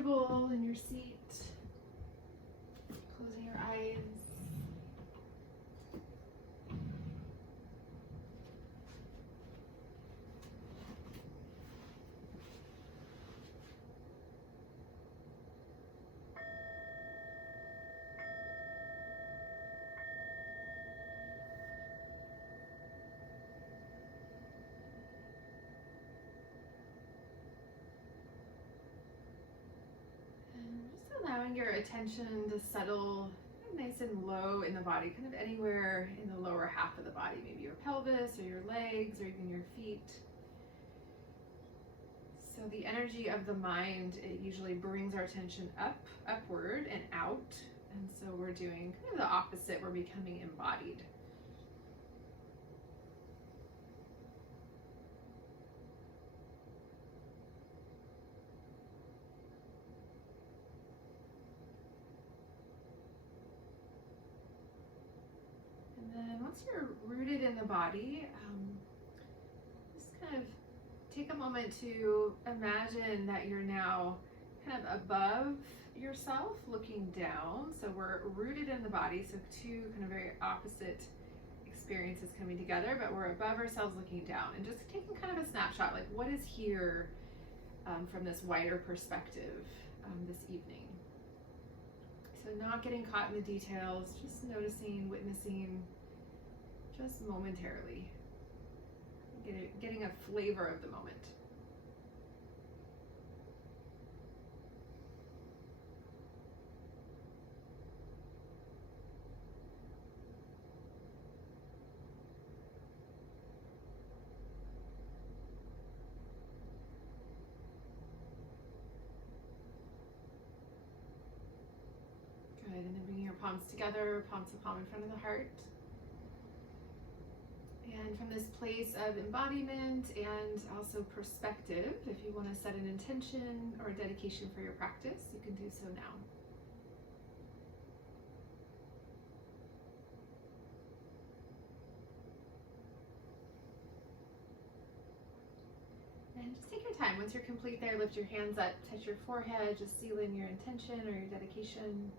comfortable in your seat, closing your eyes. Allowing your attention to settle nice and low in the body, kind of anywhere in the lower half of the body, maybe your pelvis or your legs or even your feet. So the energy of the mind, it usually brings our attention upward and out. And so we're doing kind of the opposite, we're becoming embodied. And then once you're rooted in the body, just kind of take a moment to imagine that you're now kind of above yourself, looking down. So we're rooted in the body, so two kind of very opposite experiences coming together, but we're above ourselves looking down, and just taking kind of a snapshot, like what is here from this wider perspective this evening. So not getting caught in the details, just noticing, witnessing, just momentarily, getting a flavor of the moment. Good, and then bringing your palms together, palms to palm in front of the heart. And from this place of embodiment and also perspective, if you want to set an intention or a dedication for your practice, you can do so now. And just take your time. Once you're complete there, lift your hands up, touch your forehead, just seal in your intention or your dedication.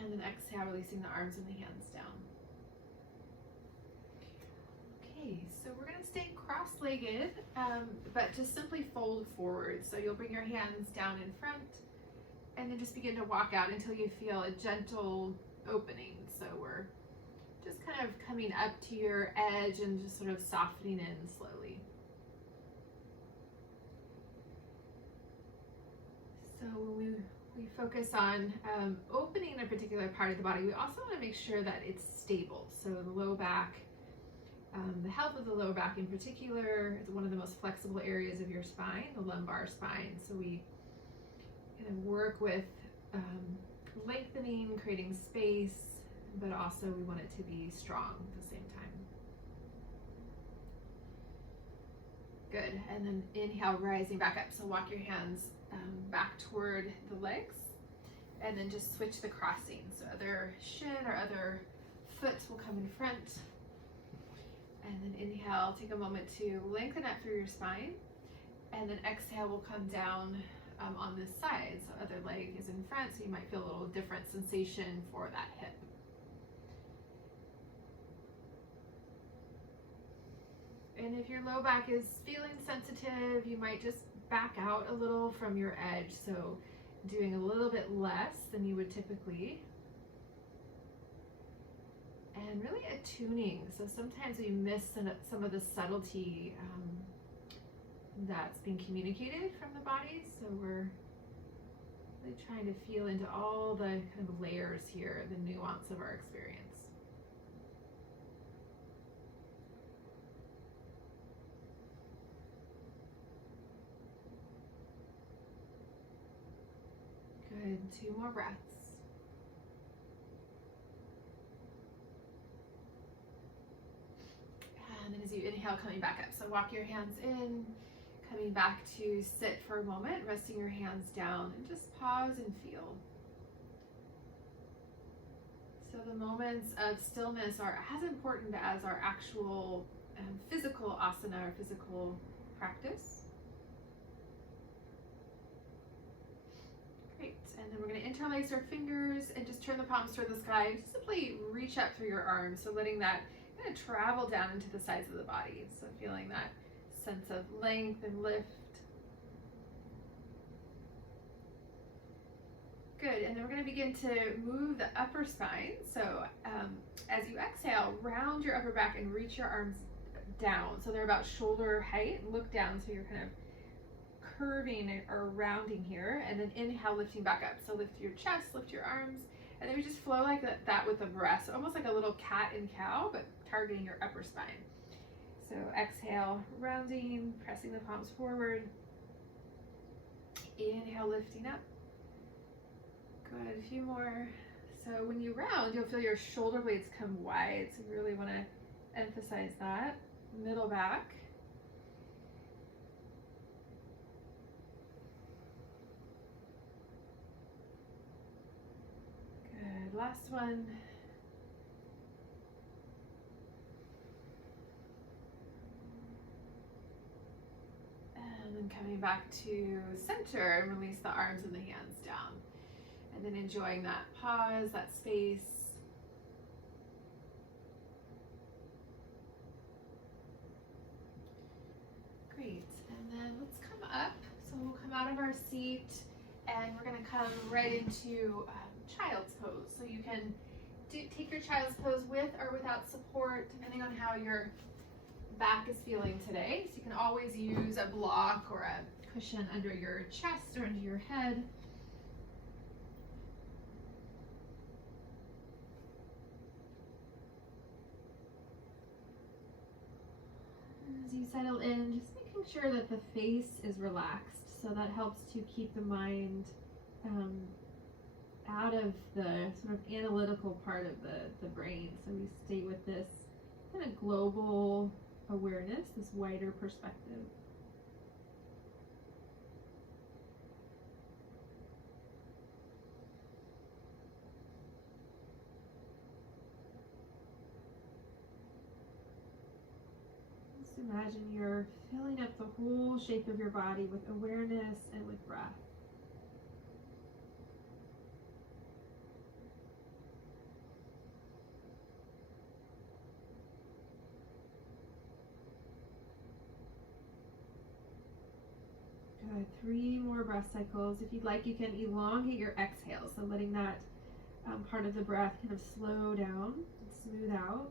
And then exhale, releasing the arms and the hands down. Okay, so we're going to stay cross-legged, but just simply fold forward. So you'll bring your hands down in front and then just begin to walk out until you feel a gentle opening. So we're just kind of coming up to your edge and just sort of softening in slowly. So when we focus on opening a particular part of the body, we also want to make sure that it's stable. So the low back, the health of the lower back in particular is one of the most flexible areas of your spine, the lumbar spine. So we kind of work with lengthening, creating space, but also we want it to be strong at the same time. Good, and then inhale, rising back up. So walk your hands back toward the legs, and then just switch the crossing. So other shin or other foot will come in front. And then inhale, take a moment to lengthen up through your spine. And then exhale, will come down on this side. So other leg is in front, so you might feel a little different sensation for that hip. And if your low back is feeling sensitive, you might just back out a little from your edge. So doing a little bit less than you would typically. And really attuning. So sometimes we miss some of the subtlety that's being communicated from the body. So we're really trying to feel into all the kind of layers here, the nuance of our experience. Good, 2 more breaths. And then as you inhale, coming back up. So walk your hands in, coming back to sit for a moment, resting your hands down, and just pause and feel. So the moments of stillness are as important as our actual physical asana or physical practice. then we're going to interlace our fingers and just turn the palms toward the sky. Just simply reach up through your arms, so letting that kind of travel down into the sides of the body. So feeling that sense of length and lift. Good, and then we're going to begin to move the upper spine. So as you exhale, round your upper back and reach your arms down. So they're about shoulder height. Look down so you're kind of curving or rounding here, and then inhale, lifting back up. So lift your chest, lift your arms, and then we just flow like that with the breath. So almost like a little cat and cow, but targeting your upper spine. So exhale, rounding, pressing the palms forward. Inhale, lifting up. Good, a few more. So when you round, you'll feel your shoulder blades come wide. So you really want to emphasize that. Middle back. Good, last one. And then coming back to center and release the arms and the hands down. And then enjoying that pause, that space. Great, and then let's come up. So we'll come out of our seat and we're gonna come right into child's pose. So you can take your child's pose with or without support, depending on how your back is feeling today. So you can always use a block or a cushion under your chest or under your head. As you settle in, just making sure that the face is relaxed, so that helps to keep the mind out of the sort of analytical part of the brain. So we stay with this kind of global awareness, this wider perspective. Just imagine you're filling up the whole shape of your body with awareness and with breath. Good. 3 more breath cycles. If you'd like, you can elongate your exhale, so letting that part of the breath kind of slow down and smooth out.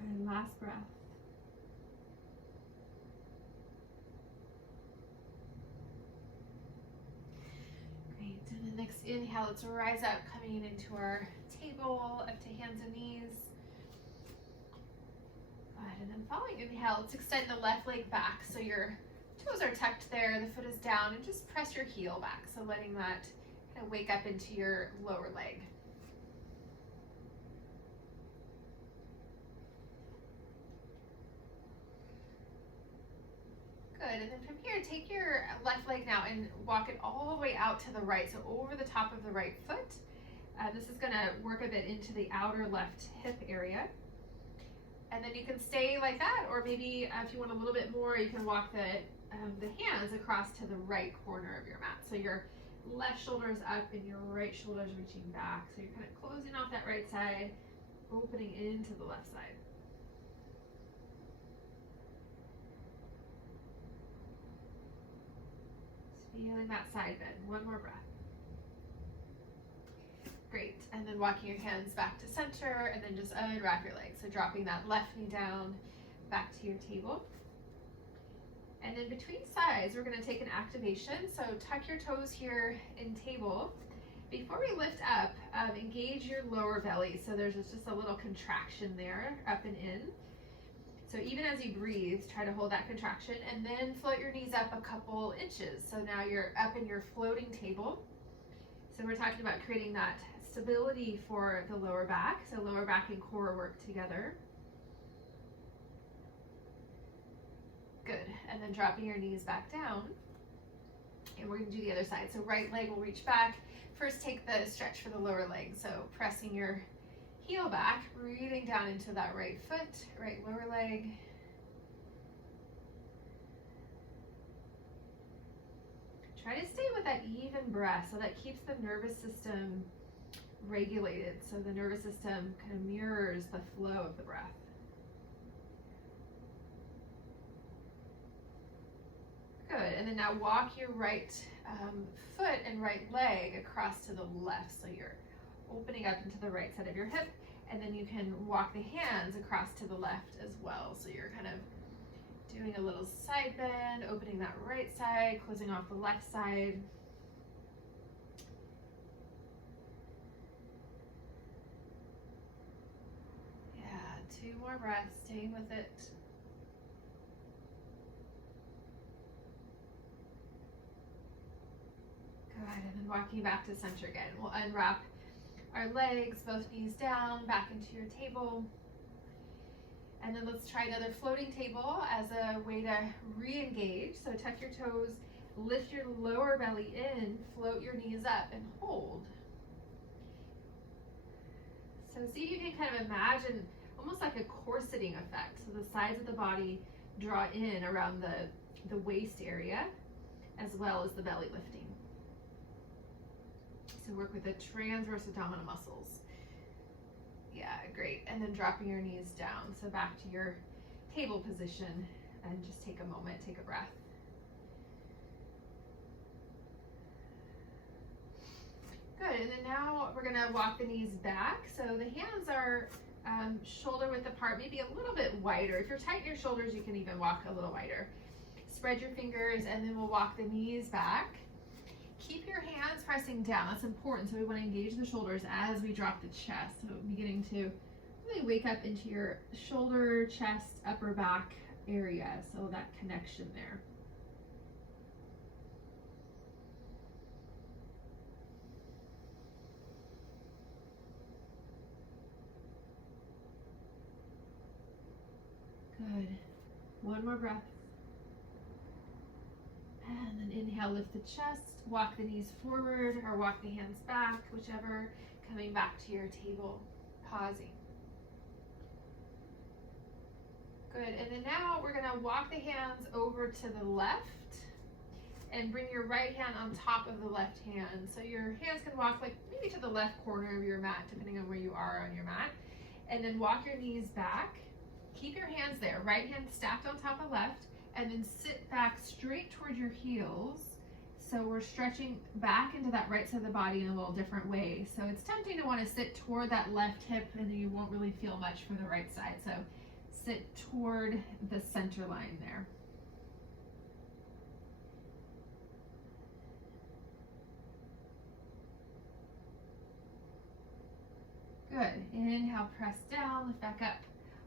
Good. Last breath. And the next inhale, let's rise up, coming into our table, up to hands and knees. Good, and then following inhale, let's extend the left leg back. So your toes are tucked there, the foot is down, and just press your heel back. So letting that kind of wake up into your lower leg. Good, and then from here, take your left leg now and walk it all the way out to the right, so over the top of the right foot. This is gonna work a bit into the outer left hip area. And then you can stay like that, or maybe if you want a little bit more, you can walk the hands across to the right corner of your mat. So your left shoulder is up and your right shoulder is reaching back. So you're kind of closing off that right side, opening into the left side. Feeling that side bend. One more breath. Great. And then walking your hands back to center and then just unwrap your legs. So dropping that left knee down back to your table. And then between sides, we're going to take an activation. So tuck your toes here in table. Before we lift up, engage your lower belly. So there's just a little contraction there, up and in. So even as you breathe, try to hold that contraction and then float your knees up a couple inches. So now you're up in your floating table. So we're talking about creating that stability for the lower back. So lower back and core work together. Good. And then dropping your knees back down. And we're gonna do the other side. So right leg will reach back. First, take the stretch for the lower leg. So pressing your heel back, breathing down into that right foot, right lower leg. Try to stay with that even breath, so that keeps the nervous system regulated, so the nervous system kind of mirrors the flow of the breath. Good, and then now walk your right foot and right leg across to the left, so you're opening up into the right side of your hip, and then you can walk the hands across to the left as well, so you're kind of doing a little side bend, opening that right side, closing off the left side. Yeah, 2 more breaths, staying with it. Good, and then walking back to center again. We'll unwrap our legs, both knees down, back into your table. And then let's try another floating table as a way to re-engage. So tuck your toes, lift your lower belly in, float your knees up, and hold. So see if you can kind of imagine almost like a corseting effect. So the sides of the body draw in around the waist area, as well as the belly lifting. So work with the transverse abdominal muscles. Yeah, great. And then dropping your knees down. So back to your table position, and just take a moment, take a breath. Good, and then now we're gonna walk the knees back. So the hands are shoulder width apart, maybe a little bit wider. If you're tight in your shoulders, you can even walk a little wider. Spread your fingers, and then we'll walk the knees back. Keep your hands pressing down, that's important. So we want to engage the shoulders as we drop the chest. So beginning to really wake up into your shoulder, chest, upper back area. So that connection there. Good. One more breath. And then inhale, lift the chest, walk the knees forward or walk the hands back, whichever, coming back to your table, pausing. Good, and then now we're gonna walk the hands over to the left and bring your right hand on top of the left hand. So your hands can walk like maybe to the left corner of your mat, depending on where you are on your mat. And then walk your knees back. Keep your hands there, right hand stacked on top of left, and then sit back straight toward your heels. So we're stretching back into that right side of the body in a little different way. So it's tempting to want to sit toward that left hip, and then you won't really feel much for the right side. So sit toward the center line there. Good. Inhale, press down, lift back up.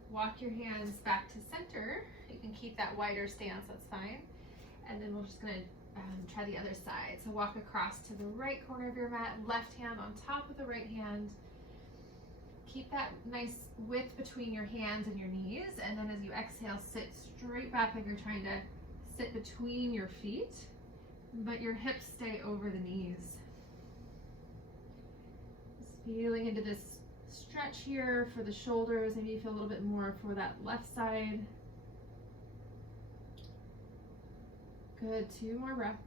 Walk your hands back to center. You can keep that wider stance, that's fine. And then we're just gonna try the other side. So walk across to the right corner of your mat, left hand on top of the right hand. Keep that nice width between your hands and your knees. And then as you exhale, sit straight back like you're trying to sit between your feet, but your hips stay over the knees. Just feeling into this stretch here for the shoulders. Maybe you feel a little bit more for that left side. Good, 2 more breaths.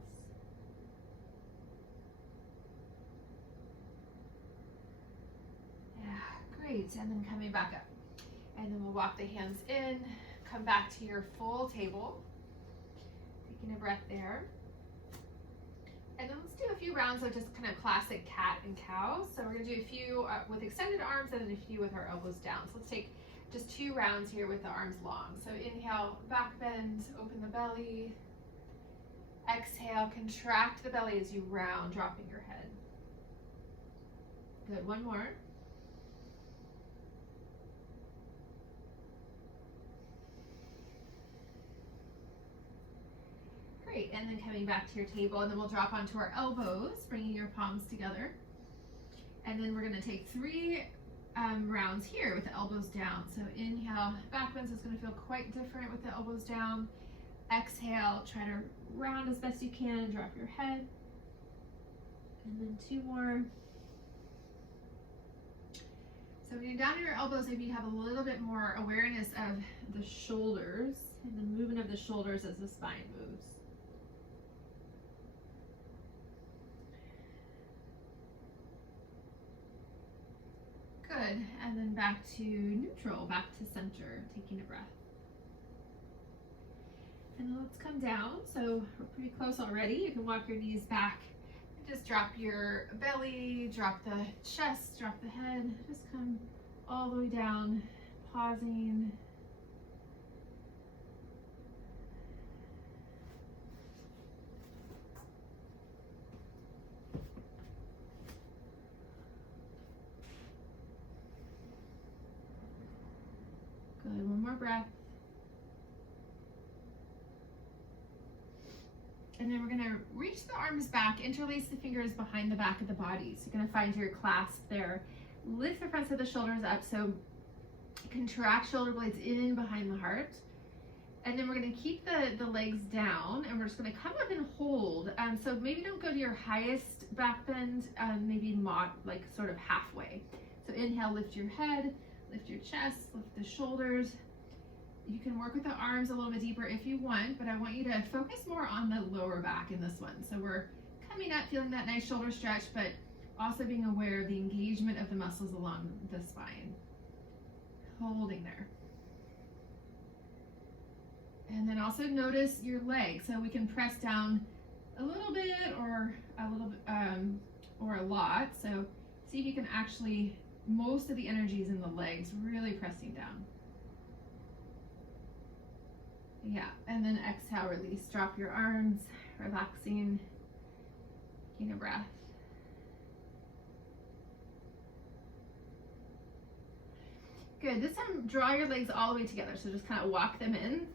Yeah, great, and then coming back up. And then we'll walk the hands in, come back to your full table. Taking a breath there. And then let's do a few rounds of just kind of classic cat and cow. So we're gonna do a few with extended arms and then a few with our elbows down. So let's take just 2 rounds here with the arms long. So inhale, back bend, open the belly. Exhale, contract the belly as you round, dropping your head. Good, 1 more. Great, and then coming back to your table, and then we'll drop onto our elbows, bringing your palms together. And then we're gonna take 3 rounds here with the elbows down. So inhale, back bend, so it's gonna feel quite different with the elbows down. Exhale, try to round as best you can and drop your head. And then 2 more. So when you're down to your elbows, maybe you have a little bit more awareness of the shoulders and the movement of the shoulders as the spine moves. Good, and then back to neutral, back to center, taking a breath. And then let's come down. So we're pretty close already. You can walk your knees back. Just drop your belly, drop the chest, drop the head. Just come all the way down, pausing. Good, one more breath. And then we're gonna reach the arms back, interlace the fingers behind the back of the body. So you're gonna find your clasp there. Lift the fronts of the shoulders up, so contract shoulder blades in behind the heart. And then we're gonna keep the legs down, and we're just gonna come up and hold. So maybe don't go to your highest back bend, maybe like sort of halfway. So inhale, lift your head, lift your chest, lift the shoulders. You can work with the arms a little bit deeper if you want, but I want you to focus more on the lower back in this one. So we're coming up, feeling that nice shoulder stretch, but also being aware of the engagement of the muscles along the spine. Holding there. And then also notice your legs. So we can press down a little bit or a lot. So see if you can actually, most of the energy is in the legs, really pressing down. Yeah, and then exhale, release, drop your arms, relaxing, taking a breath. Good, this time draw your legs all the way together, so just kind of walk them in.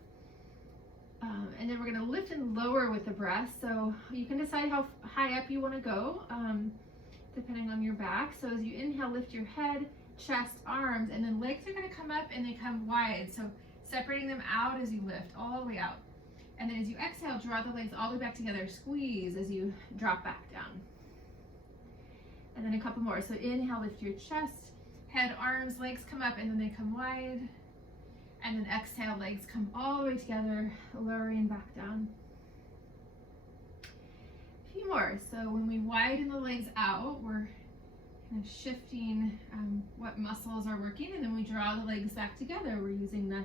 And then we're gonna lift and lower with the breath, so you can decide how high up you wanna go, depending on your back. So as you inhale, lift your head, chest, arms, and then legs are gonna come up and they come wide. So separating them out as you lift, all the way out. And then as you exhale, draw the legs all the way back together, squeeze as you drop back down. And then a couple more. So inhale, lift your chest, head, arms, legs come up and then they come wide. And then exhale, legs come all the way together, lowering back down. A few more. So when we widen the legs out, we're kind of shifting what muscles are working, and then we draw the legs back together. We're using the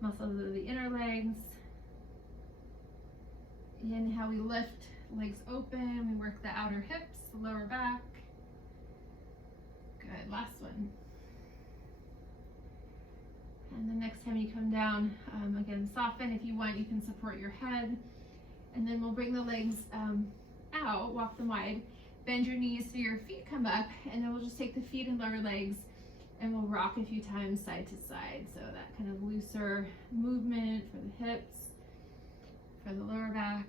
muscles of the inner legs. Inhale, we lift, legs open, we work the outer hips, the lower back. Good, last one. And the next time you come down, again, soften. If you want, you can support your head. And then we'll bring the legs out, walk them wide, bend your knees so your feet come up, and then we'll just take the feet and lower legs and we'll rock a few times side to side. So that kind of looser movement for the hips, for the lower back.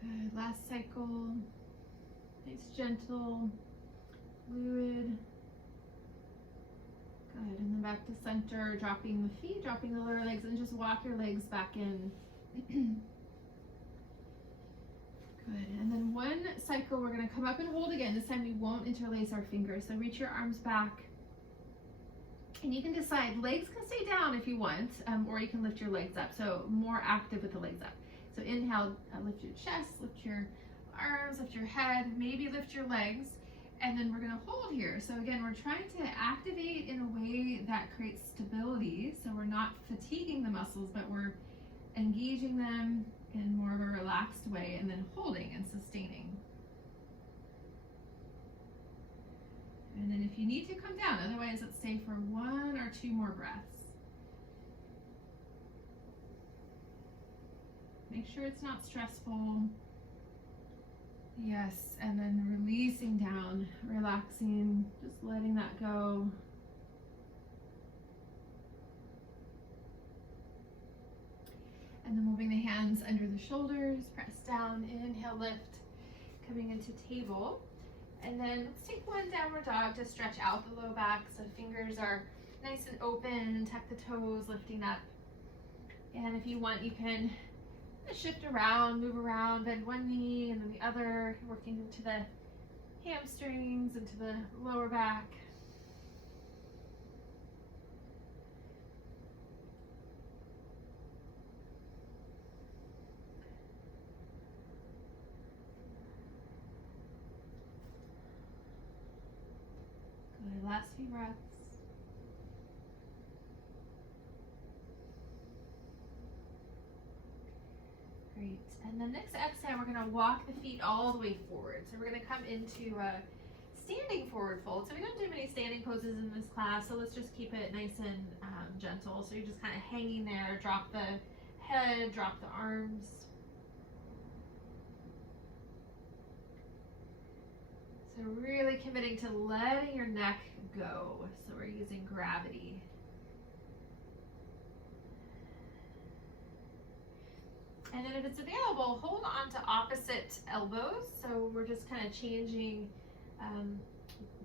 Good, last cycle. Nice, gentle, fluid. Good, and then back to center, dropping the feet, dropping the lower legs, and just walk your legs back in. Good, and then one cycle, we're gonna come up and hold again. This time we won't interlace our fingers, so reach your arms back. And you can decide, legs can stay down if you want, or you can lift your legs up, so more active with the legs up. So inhale, lift your chest, lift your arms, lift your head, maybe lift your legs, and then we're gonna hold here. So again, we're trying to activate in a way that creates stability, so we're not fatiguing the muscles, but we're engaging them in more of a relaxed way, and then holding and sustaining. And then if you need to, come down. Otherwise, let's stay for 1 or 2 more breaths. Make sure it's not stressful. Yes, and then releasing down, relaxing, just letting that go. And then moving the hands under the shoulders, press down, inhale, lift, coming into table. And then let's take one downward dog to stretch out the low back so fingers are nice and open, tuck the toes, lifting up. And if you want, you can shift around, move around, bend one knee and then the other, working into the hamstrings, into the lower back. Good, last few breaths. Great, and then next exhale, we're gonna walk the feet all the way forward. So we're gonna come into a standing forward fold. So we don't do many standing poses in this class, so let's just keep it nice and gentle. So you're just kind of hanging there, drop the head, drop the arms. So really committing to letting your neck go. So we're using gravity. And then if it's available, hold on to opposite elbows. So we're just kind of changing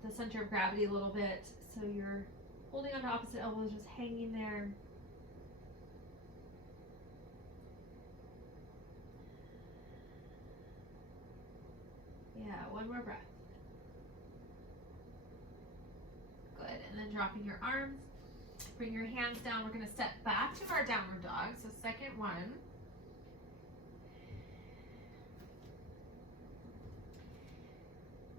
the center of gravity a little bit. So you're holding on to opposite elbows, just hanging there. Yeah, one more breath. Good, and then dropping your arms. Bring your hands down. We're gonna step back to our downward dog. So second one.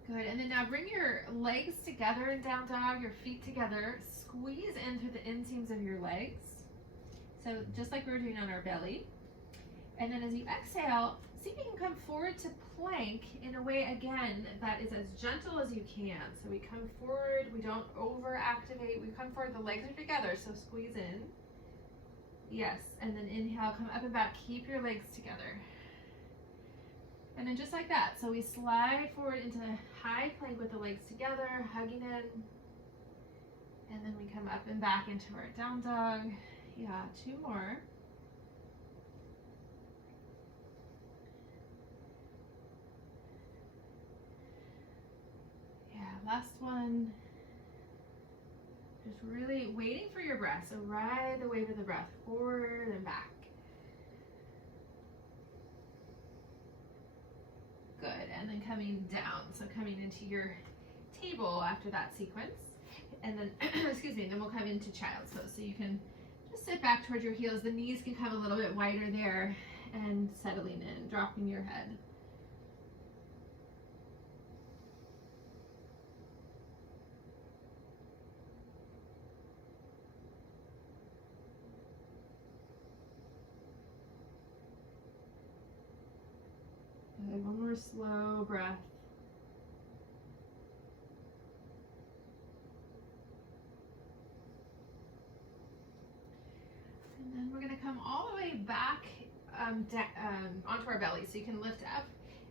Good, and then now bring your legs together in down dog, your feet together. Squeeze in through the inseams of your legs. So just like we were doing on our belly. And then as you exhale, see if you can come forward to plank in a way, again, that is as gentle as you can. So we come forward, we don't over activate, we come forward, the legs are together, so squeeze in. Yes, and then inhale, come up and back, keep your legs together. And then just like that, so we slide forward into high plank with the legs together, hugging in. And then we come up and back into our down dog. Yeah, two more. Yeah, last one. Just really waiting for your breath. So ride the wave of the breath forward and back. Good, and then coming down. So coming into your table after that sequence. And then, excuse me, then we'll come into child's pose. So you can just sit back towards your heels. The knees can come a little bit wider there and settling in, dropping your head. Good, one more slow breath. And then we're going to come all the way back onto our belly. So you can lift up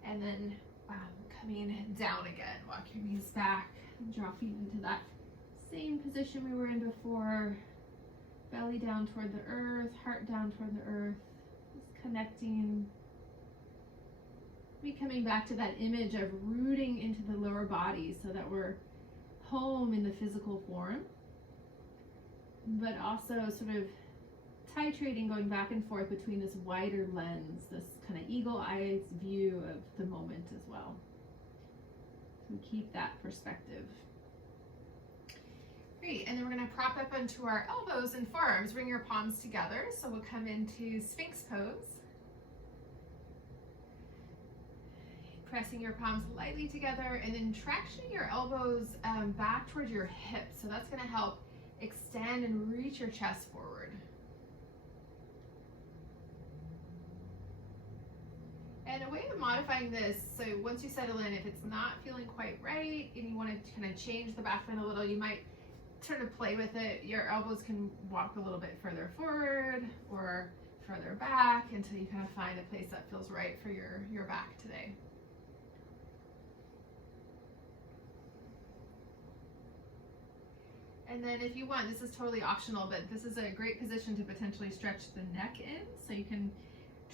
and then coming down again. Walk your knees back, dropping into that same position we were in before. Belly down toward the earth, heart down toward the earth. Just connecting. Coming back to that image of rooting into the lower body so that we're home in the physical form, but also sort of titrating, going back and forth between this wider lens, this kind of eagle-eyed view of the moment as well. So keep that perspective. Great, and then we're going to prop up onto our elbows and forearms. Bring your palms together, so we'll come into Sphinx pose. Pressing your palms lightly together and then tractioning your elbows back towards your hips. So that's going to help extend and reach your chest forward. And a way of modifying this, so once you settle in, if it's not feeling quite right and you want to kind of change the back bend a little, you might sort of play with it. Your elbows can walk a little bit further forward or further back until you kind of find a place that feels right for your back today. And then if you want, this is totally optional, but this is a great position to potentially stretch the neck in. So you can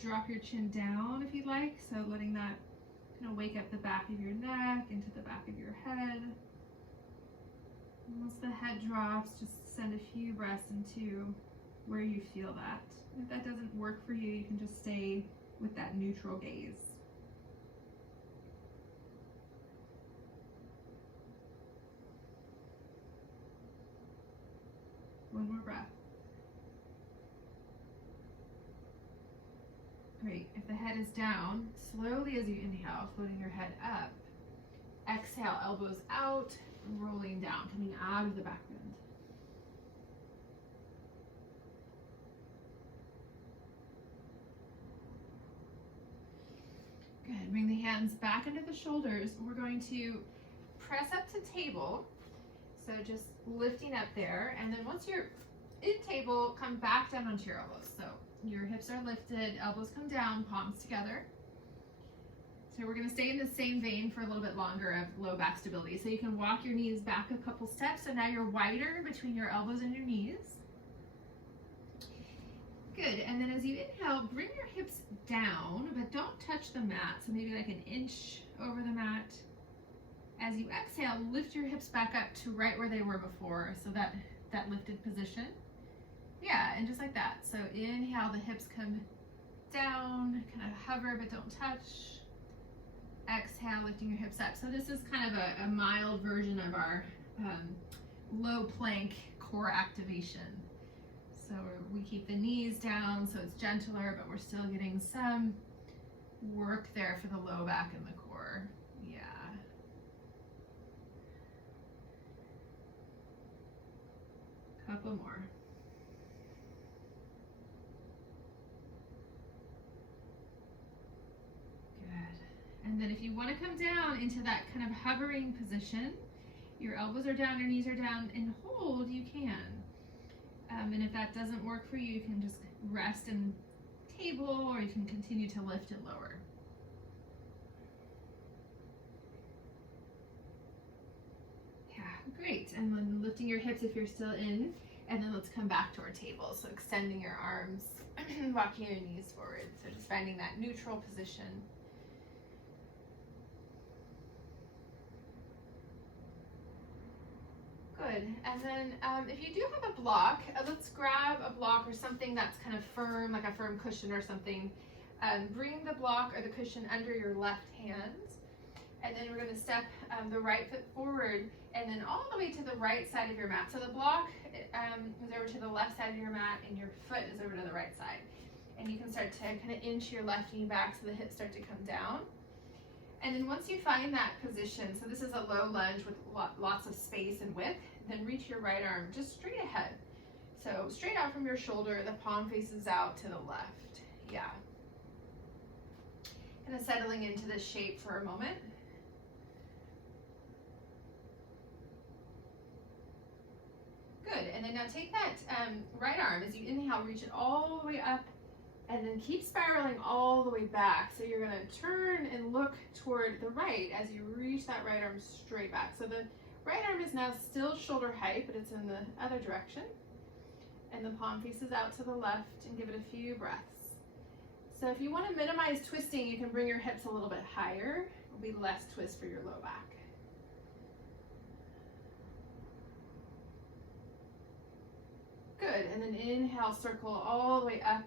drop your chin down if you'd like. So letting that kind of wake up the back of your neck into the back of your head. And once the head drops, just send a few breaths into where you feel that. If that doesn't work for you, you can just stay with that neutral gaze. One more breath. Great. If the head is down, slowly as you inhale, floating your head up. Exhale, elbows out, rolling down, coming out of the back bend. Good. Bring the hands back under the shoulders. We're going to press up to table. So just lifting up there. And then once you're in table, come back down onto your elbows. So your hips are lifted, elbows come down, palms together. So we're going to stay in the same vein for a little bit longer of low back stability. So you can walk your knees back a couple steps. So now you're wider between your elbows and your knees. Good. And then as you inhale, bring your hips down, but don't touch the mat. So maybe like an inch over the mat. As you exhale, lift your hips back up to right where they were before. So that lifted position. Yeah, and just like that. So inhale, the hips come down, kind of hover, but don't touch. Exhale, lifting your hips up. So this is kind of a mild version of our low plank core activation. So we keep the knees down so it's gentler, but we're still getting some work there for the low back and the core. Yeah. Couple more. Good. And then if you want to come down into that kind of hovering position, your elbows are down, your knees are down, and hold, you can. And if that doesn't work for you, you can just rest in table, or you can continue to lift it lower. Yeah, great. And then lifting your hips if you're still in, and then let's come back to our table. So extending your arms, walking your knees forward. So just finding that neutral position. Good. And then if you do have a block, let's grab a block or something that's kind of firm, like a firm cushion or something. Bring the block or the cushion under your left hand. And then we're going to step the right foot forward and then all the way to the right side of your mat. So the block is over to the left side of your mat and your foot is over to the right side. And you can start to kind of inch your left knee back so the hips start to come down. And then once you find that position, so this is a low lunge with lots of space and width, then reach your right arm just straight ahead. So straight out from your shoulder, the palm faces out to the left. Yeah. Kind of settling into this shape for a moment. Good, and then now take that right arm, as you inhale, reach it all the way up, and then keep spiraling all the way back. So you're gonna turn and look toward the right as you reach that right arm straight back. So the right arm is now still shoulder height, but it's in the other direction. And the palm faces out to the left, and give it a few breaths. So if you want to minimize twisting, you can bring your hips a little bit higher. It'll be less twist for your low back. Good, and then inhale, circle all the way up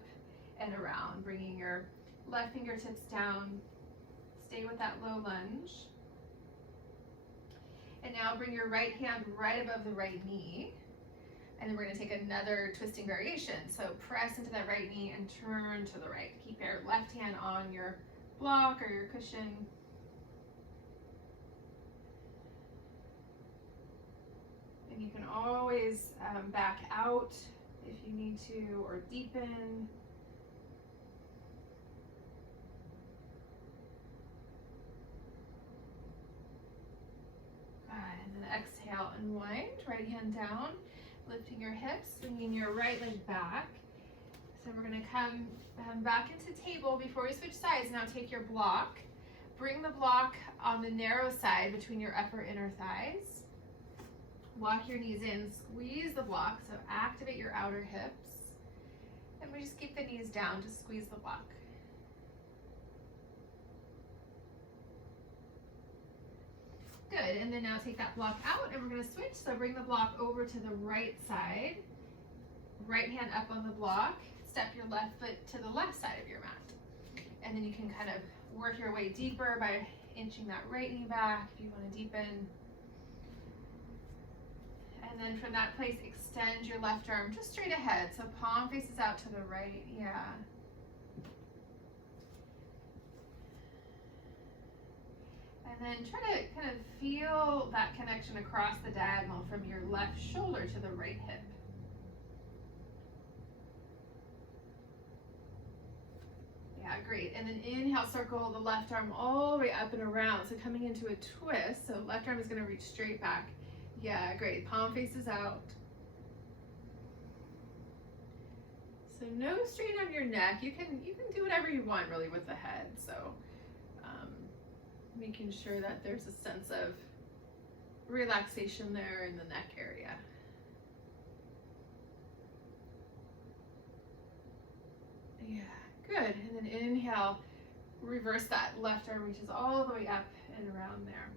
and around, bringing your left fingertips down. Stay with that low lunge. And now bring your right hand right above the right knee. And then we're going to take another twisting variation. So press into that right knee and turn to the right. Keep your left hand on your block or your cushion. And you can always back out if you need to, or deepen. And then exhale, unwind, right hand down, lifting your hips, swinging your right leg back. So we're going to come back into table before we switch sides. Now take your block, bring the block on the narrow side between your upper inner thighs. Walk your knees in, squeeze the block, so activate your outer hips. And we just keep the knees down to squeeze the block. Good, and then now take that block out and we're gonna switch. So bring the block over to the right side. Right hand up on the block. Step your left foot to the left side of your mat. And then you can kind of work your way deeper by inching that right knee back if you want to deepen. And then from that place, extend your left arm just straight ahead. So palm faces out to the right, yeah. And then try to kind of feel that connection across the diagonal from your left shoulder to the right hip. Yeah, great. And then inhale, circle the left arm all the way up and around. So coming into a twist, so left arm is going to reach straight back. Yeah, great. Palm faces out. So no strain on your neck. You can do whatever you want really with the head. So making sure that there's a sense of relaxation there in the neck area. Yeah, good. And then inhale, reverse that. Left arm reaches all the way up and around there.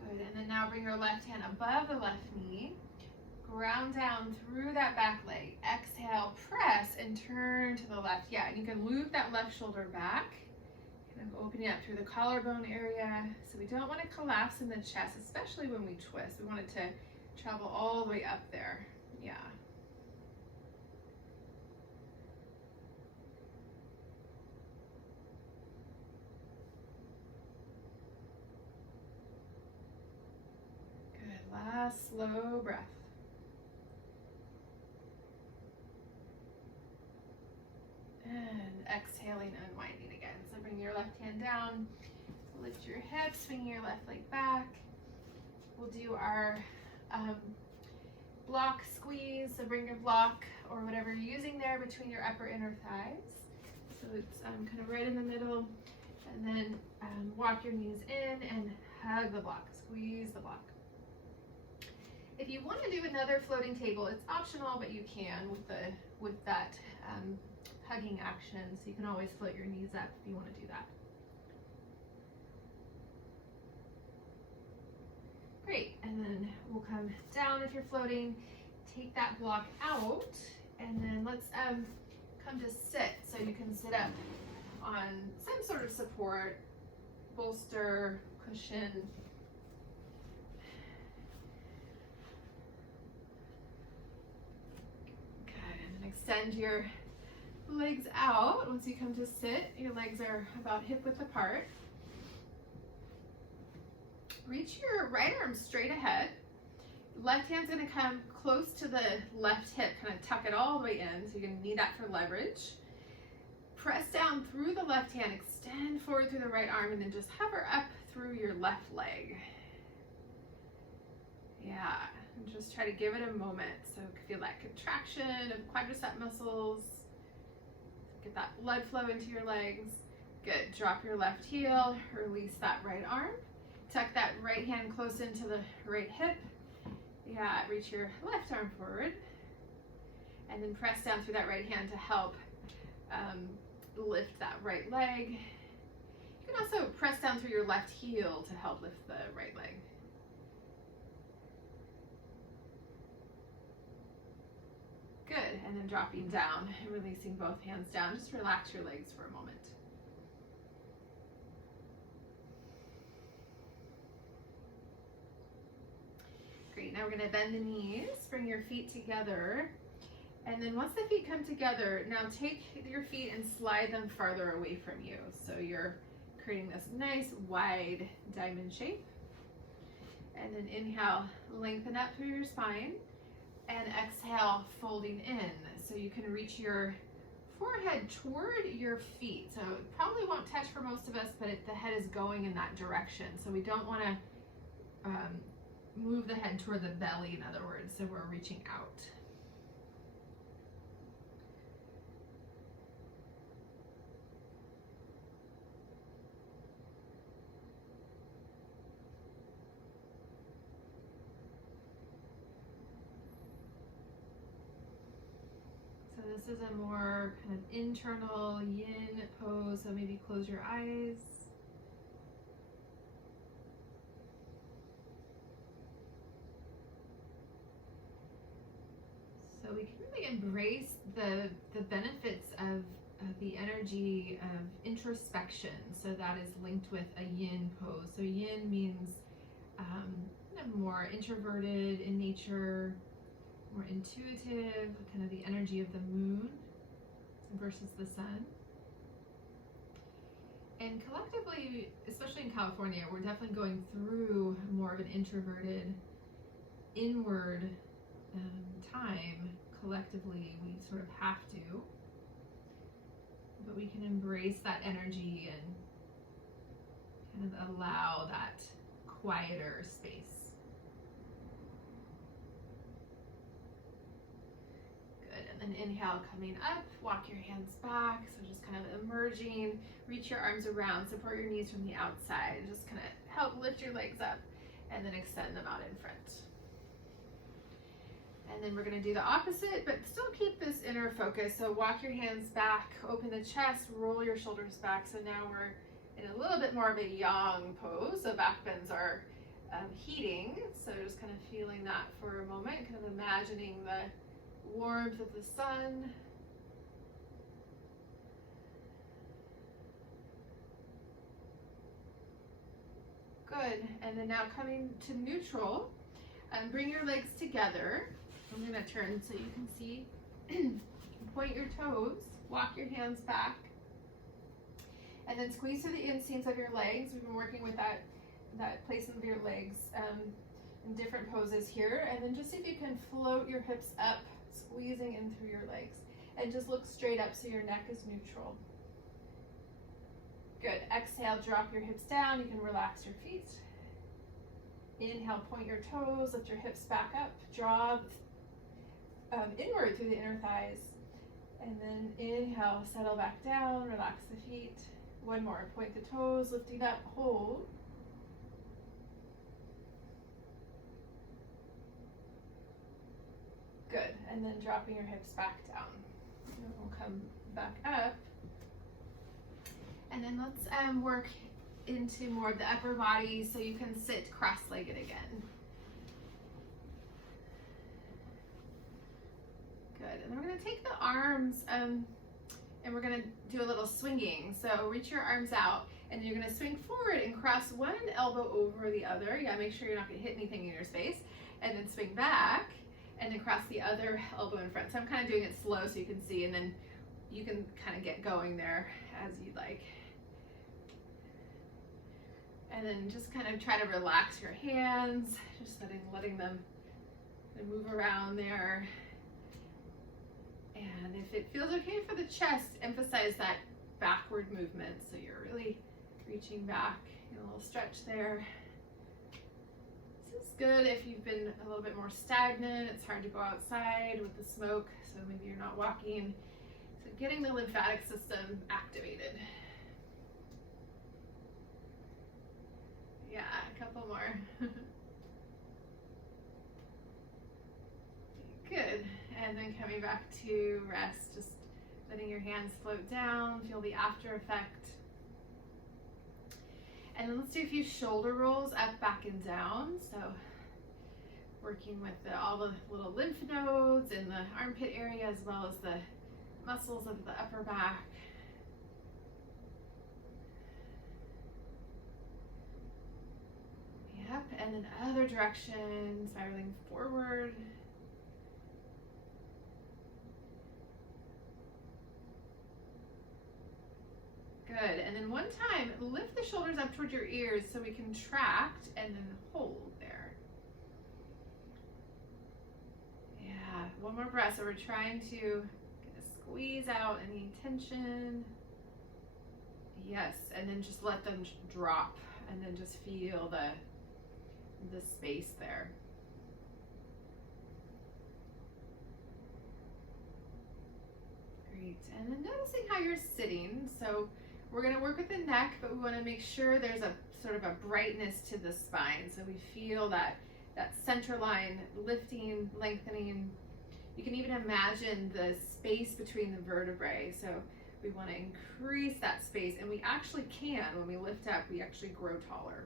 Good, and then now bring your left hand above the left knee. Ground down through that back leg. Exhale, press and turn to the left. Yeah, and you can loop that left shoulder back. Kind of opening up through the collarbone area. So we don't want to collapse in the chest, especially when we twist. We want it to travel all the way up there. Yeah. Good, last slow breath. And exhaling, unwinding again. So bring your left hand down, lift your hips, swing your left leg back. We'll do our block squeeze. So bring your block or whatever you're using there between your upper inner thighs. So it's kind of right in the middle. And then walk your knees in and hug the block, squeeze the block. If you want to do another floating table, it's optional, but you can with that hugging action, so you can always float your knees up if you want to do that. Great, and then we'll come down if you're floating, take that block out, and then let's come to sit. So you can sit up on some sort of support, bolster, cushion. Good, and then extend your legs out. Once you come to sit, your legs are about hip width apart. Reach your right arm straight ahead. Left hand's going to come close to the left hip, kind of tuck it all the way in, so you're going to need that for leverage. Press down through the left hand, extend forward through the right arm, and then just hover up through your left leg. Yeah, and just try to give it a moment. So feel that contraction of quadricep muscles. Get that blood flow into your legs. Good. Drop your left heel. Release that right arm. Tuck that right hand close into the right hip. Yeah, reach your left arm forward. And then press down through that right hand to help lift that right leg. You can also press down through your left heel to help lift the right leg. Good, and then dropping down and releasing both hands down. Just relax your legs for a moment. Great, now we're gonna bend the knees, bring your feet together. And then once the feet come together, now take your feet and slide them farther away from you. So you're creating this nice wide diamond shape. And then inhale, lengthen up through your spine. And exhale, folding in. So you can reach your forehead toward your feet. So it probably won't touch for most of us, but the head is going in that direction. So we don't want to move the head toward the belly, in other words. So we're reaching out. this is a more kind of internal yin pose, so maybe close your eyes. So we can really embrace the benefits of the energy of introspection. So that is linked with a yin pose. So yin means kind of more introverted in nature, more intuitive, kind of the energy of the moon versus the sun. And collectively, especially in California, we're definitely going through more of an introverted, inward time. Collectively, we sort of have to, but we can embrace that energy and kind of allow that quieter space. Good, and then inhale, coming up, walk your hands back, so just kind of emerging, reach your arms around, support your knees from the outside, just kind of help lift your legs up, and then extend them out in front. And then we're going to do the opposite, but still keep this inner focus. So walk your hands back, open the chest, roll your shoulders back. So now we're in a little bit more of a yang pose. So back bends are heating. So just kind of feeling that for a moment, kind of imagining the warmth of the sun. Good. And then now coming to neutral, bring your legs together. I'm going to turn so you can see. Point your toes, walk your hands back, and then squeeze through the inseams of your legs. We've been working with that placement of your legs in different poses here. And then just see if you can float your hips up, squeezing in through your legs. And just look straight up so your neck is neutral. Good. Exhale, drop your hips down. You can relax your feet. Inhale, point your toes, lift your hips back up, draw inward through the inner thighs. And then inhale, settle back down, relax the feet. One more, point the toes, lifting up, hold. Good, and then dropping your hips back down. And we'll come back up. And then let's work into more of the upper body so you can sit cross-legged again. Good, and then we're going to take the arms and we're going to do a little swinging. So reach your arms out and you're going to swing forward and cross one elbow over the other. Yeah, make sure you're not going to hit anything in your space. And then swing back and then cross the other elbow in front. So I'm kind of doing it slow so you can see, and then you can kind of get going there as you'd like. And then just kind of try to relax your hands, just letting them move around there. And if it feels okay for the chest, emphasize that backward movement. So you're really reaching back, a little stretch there. This is good if you've been a little bit more stagnant. It's hard to go outside with the smoke, so maybe you're not walking. So getting the lymphatic system activated. Yeah, a couple more. Good. And then coming back to rest, just letting your hands float down, feel the after effect. And then let's do a few shoulder rolls up, back, and down. So working with all the little lymph nodes in the armpit area as well as the muscles of the upper back. Yep, and then other direction, spiraling forward. Good, and then one time, lift the shoulders up toward your ears so we contract and then hold there. Yeah, one more breath. So we're trying to kind of squeeze out any tension. Yes, and then just let them drop and then just feel the space there. Great, and then noticing how you're sitting. So we're going to work with the neck, but we want to make sure there's a sort of a brightness to the spine. So we feel that center line lifting, lengthening. You can even imagine the space between the vertebrae. So we want to increase that space, and we actually can. When we lift up, we actually grow taller.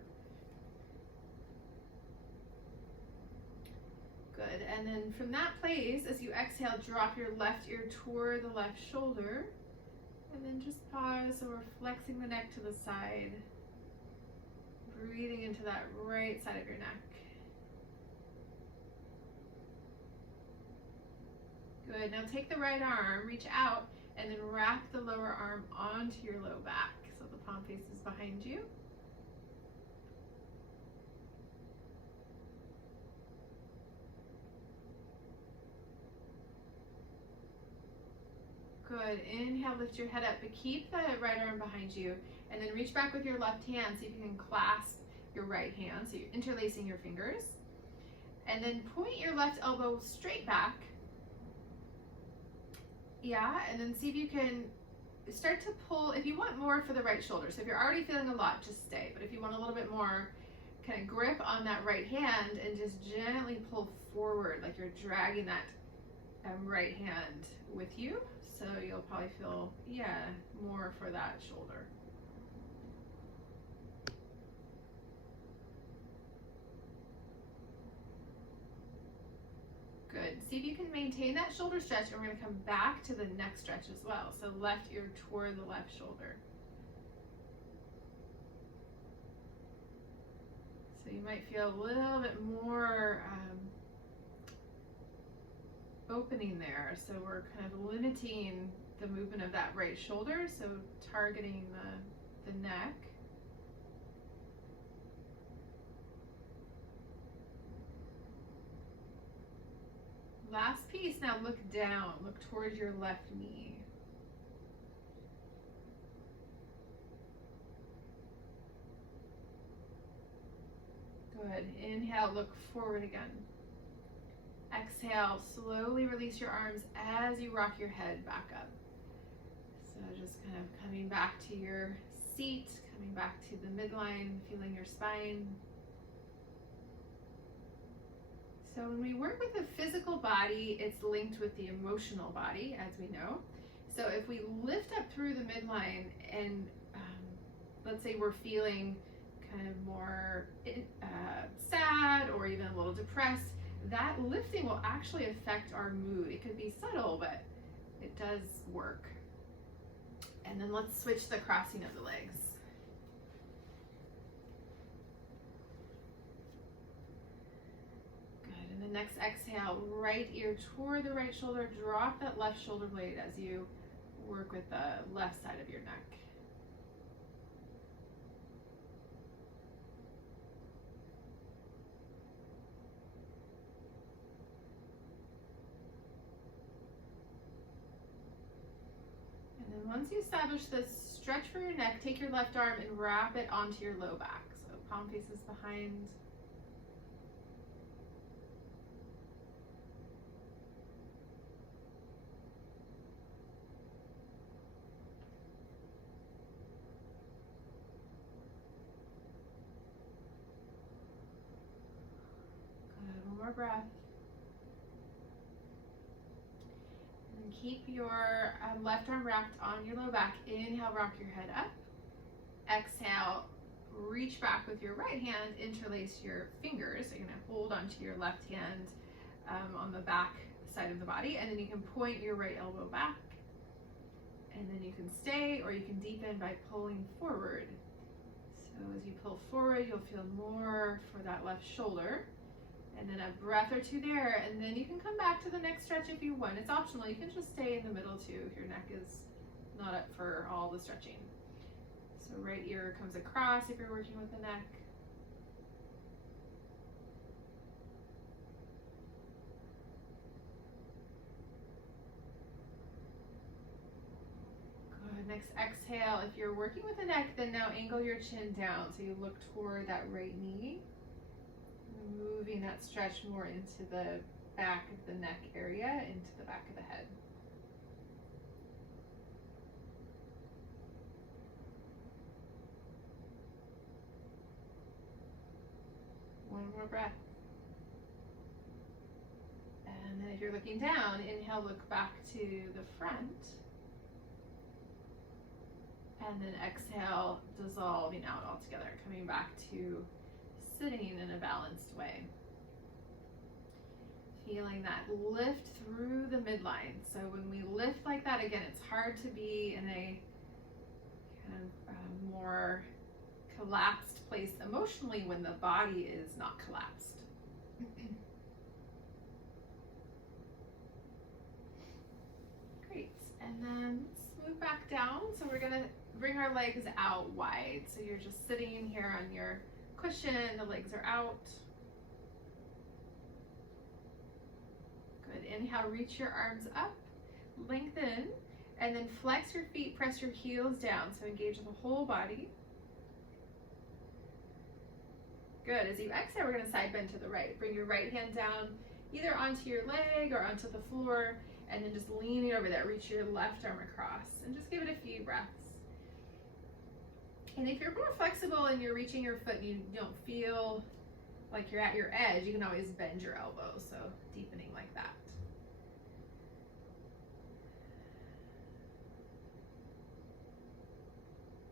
Good, and then from that place, as you exhale, drop your left ear toward the left shoulder, and then just pause. So we're flexing the neck to the side, breathing into that right side of your neck. Good, now take the right arm, reach out, and then wrap the lower arm onto your low back. So the palm face is behind you. Good, inhale, lift your head up, but keep the right arm behind you, and then reach back with your left hand, see if you can clasp your right hand, so you're interlacing your fingers. And then point your left elbow straight back. Yeah, and then see if you can start to pull, if you want more for the right shoulder. So if you're already feeling a lot, just stay. But if you want a little bit more, kind of grip on that right hand and just gently pull forward, like you're dragging that right hand with you. So you'll probably feel, yeah, more for that shoulder. Good. See if you can maintain that shoulder stretch, and we're going to come back to the neck stretch as well. So left ear toward the left shoulder. So you might feel a little bit more opening there. So we're kind of limiting the movement of that right shoulder, so targeting the neck. Last piece, now look down, look towards your left knee. Good, inhale, look forward again. Exhale, slowly release your arms as you rock your head back up. So just kind of coming back to your seat, coming back to the midline, feeling your spine. So when we work with the physical body, it's linked with the emotional body, as we know. So if we lift up through the midline and let's say we're feeling kind of more sad or even a little depressed, that lifting will actually affect our mood. It could be subtle, but it does work. And then let's switch the crossing of the legs. Good, and the next exhale, right ear toward the right shoulder, drop that left shoulder blade as you work with the left side of your neck. Once you establish this stretch for your neck, take your left arm and wrap it onto your low back. So palm faces behind. Good, one more breath. Keep your left arm wrapped on your low back. Inhale, rock your head up. Exhale, reach back with your right hand, interlace your fingers. So you're going to hold onto your left hand on the back side of the body, and then you can point your right elbow back. And then you can stay, or you can deepen by pulling forward. So as you pull forward, you'll feel more for that left shoulder. And then a breath or two there, and then you can come back to the next stretch if you want. It's optional. You can just stay in the middle too if your neck is not up for all the stretching. So right ear comes across if you're working with the neck. Good. Next exhale. If you're working with the neck, then now angle your chin down so you look toward that right knee. Moving that stretch more into the back of the neck area, into the back of the head. One more breath. And then if you're looking down, inhale, look back to the front. And then exhale, dissolving out altogether, coming back to sitting in a balanced way. Feeling that lift through the midline. So when we lift like that, again, it's hard to be in a kind of more collapsed place emotionally when the body is not collapsed. Great, and then let's move back down. So we're gonna bring our legs out wide. So you're just sitting here on your cushion, the legs are out. Good, inhale, reach your arms up, lengthen, and then flex your feet, press your heels down. So engage the whole body. Good, as you exhale, we're gonna side bend to the right. Bring your right hand down, either onto your leg or onto the floor, and then just leaning over there, reach your left arm across, and just give it a few breaths. And if you're more flexible and you're reaching your foot and you don't feel like you're at your edge, you can always bend your elbows, so deepening like that.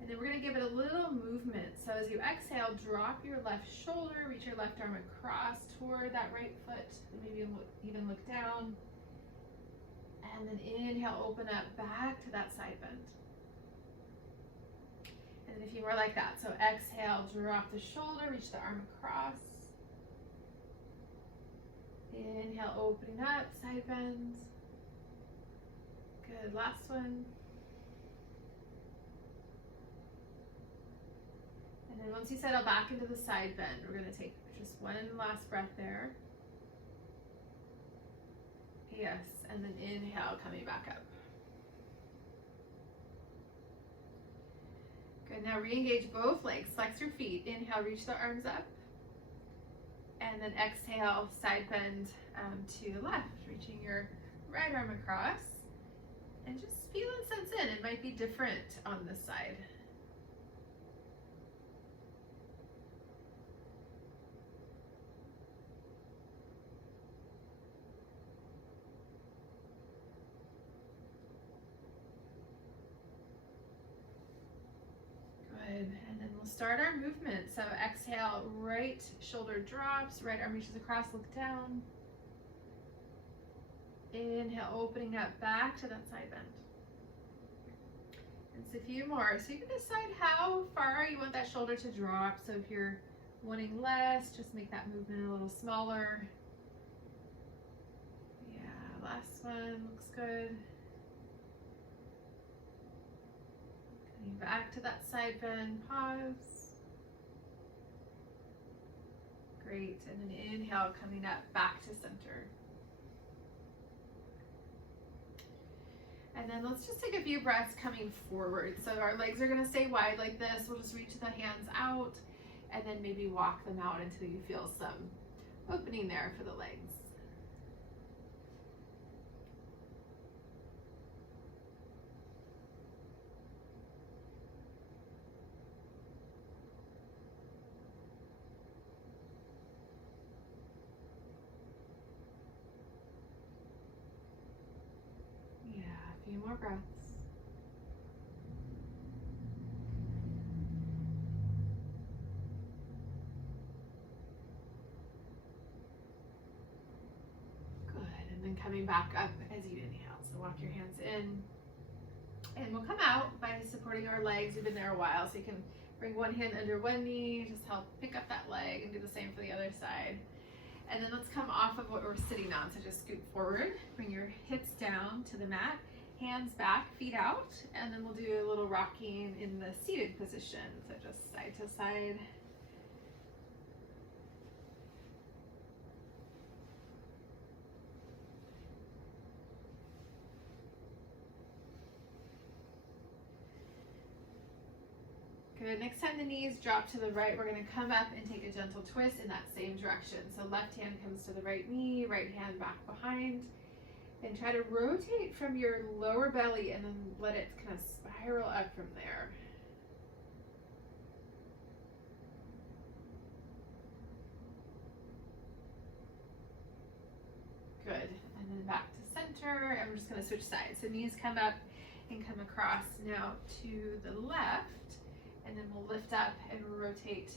And then we're gonna give it a little movement. So as you exhale, drop your left shoulder, reach your left arm across toward that right foot, and maybe even look down. And then inhale, open up back to that side bend. And then a few more like that. So exhale, drop the shoulder, reach the arm across. Inhale, opening up, side bend. Good, last one. And then once you settle back into the side bend, we're gonna take just one last breath there. Yes, and then inhale, coming back up. Good, now re-engage both legs, flex your feet. Inhale, reach the arms up. And then exhale, side bend to the left, reaching your right arm across. And just feel and sense in, it might be different on this side. Good, and then we'll start our movement. So exhale, right shoulder drops, right arm reaches across, look down. Inhale, opening up back to that side bend. And so a few more. So you can decide how far you want that shoulder to drop. So if you're wanting less, just make that movement a little smaller. Yeah, last one, looks good. Back to that side bend, pause. Great, and then inhale, coming up back to center. And then let's just take a few breaths coming forward. So our legs are gonna stay wide like this. We'll just reach the hands out and then maybe walk them out until you feel some opening there for the legs. A few more breaths. Good, and then coming back up as you inhale. So walk your hands in. And we'll come out by supporting our legs. We've been there a while, so you can bring one hand under one knee, just help pick up that leg, and do the same for the other side. And then let's come off of what we're sitting on. So just scoot forward, bring your hips down to the mat. Hands back, feet out, and then we'll do a little rocking in the seated position. So just side to side. Good, next time the knees drop to the right, we're gonna come up and take a gentle twist in that same direction. So left hand comes to the right knee, right hand back behind. And try to rotate from your lower belly and then let it kind of spiral up from there. Good, and then I'm just going to switch sides. So knees come up and come across now to the left, and then we'll lift up and rotate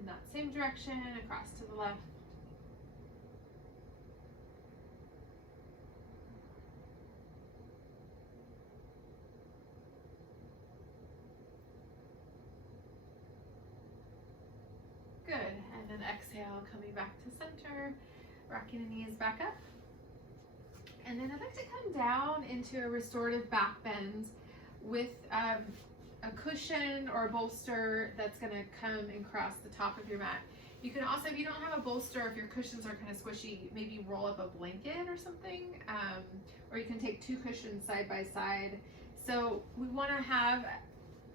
in that same direction across to the left. Good, and then exhale, coming back to center, rocking the knees back up. And then I'd like to come down into a restorative back bend with a cushion or a bolster that's going to come and cross the top of your mat. You can also, if you don't have a bolster, if your cushions are kind of squishy, maybe roll up a blanket or something, or you can take two cushions side by side. So we want to have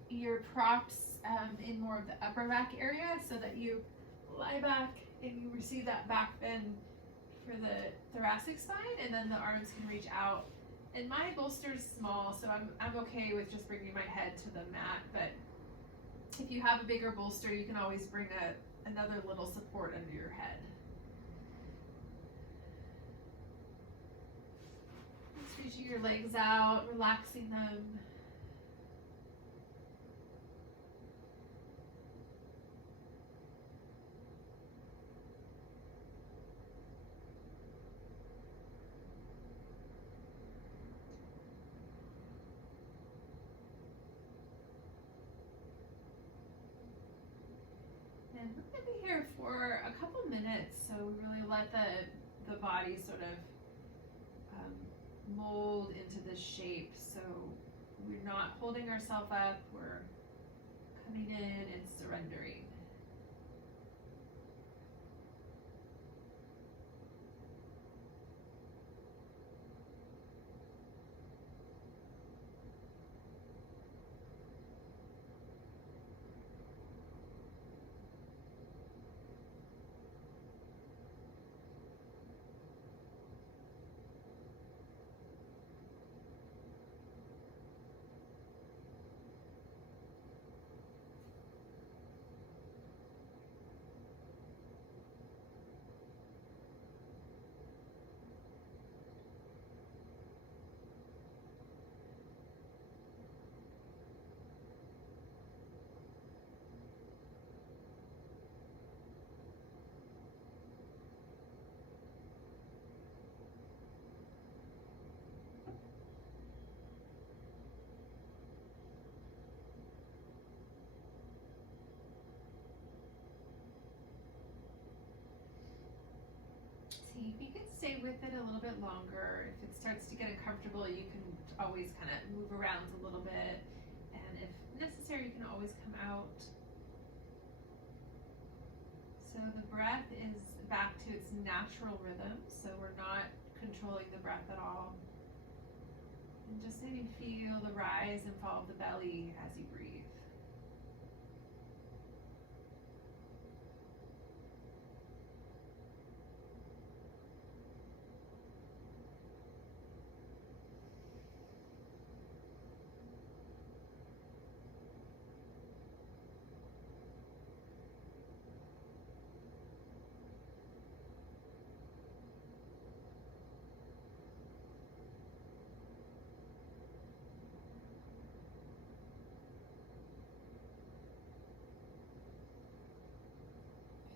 your props in more of the upper back area so that you lie back and you receive that back bend for the thoracic spine, and then the arms can reach out. And my bolster is small, so I'm okay with just bringing my head to the mat, but if you have a bigger bolster, you can always bring another little support under your head. Stretching your legs out, relaxing them. And we're going to be here for a couple minutes, so we really let the body sort of mold into this shape. So we're not holding ourselves up, we're coming in and surrendering. See if you can stay with it a little bit longer. If it starts to get uncomfortable, you can always kind of move around a little bit, and if necessary, you can always come out. So the breath is back to its natural rhythm, so we're not controlling the breath at all. And just maybe feel the rise and fall of the belly as you breathe.